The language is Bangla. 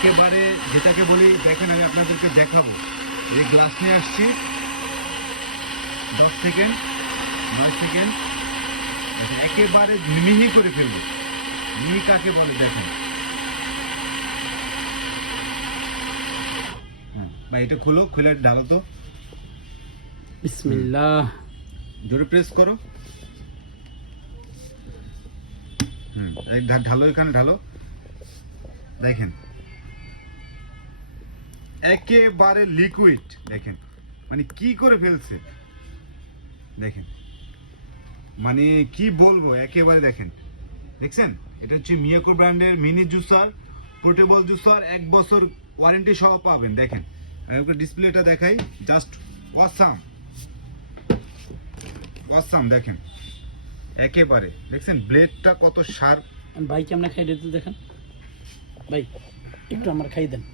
একেবারে যেটাকে বলি, দেখেন আমি আপনাদেরকে দেখাবো। এই গ্লাস নিয়ে আসছি, 10 সেকেন্ড, 9 সেকেন্ড, একেবারে মিহি করে ফেলবো। মিহি কাকে বলে দেখেন। হ্যাঁ ভাই, এটা খুলো, খুলে ঢালো তো। বিসমিল্লাহ। জোরে প্রেস করো। ঢালো, এখানে ঢালো। দেখেন একেবারে লিকুইড। দেখেন মানে কি করে ফেলছে, দেখেন মানে কি বলবো, একেবারে দেখেন, দেখছেন? এটা হচ্ছে মিয়াকো ব্র্যান্ডের মিনি জুসার, পোর্টেবল জুসার, 1 বছর ওয়ারেন্টি সহ পাবেন। দেখেন আমি ওকে ডিসপ্লেটা দেখাই, জাস্ট অসাম অসাম। দেখেন একেবারে, দেখছেন ব্লেডটা কত শার্প। ভাই কেমন খাই দিতে দেখেন ভাই, একটু আমার খাই দেন।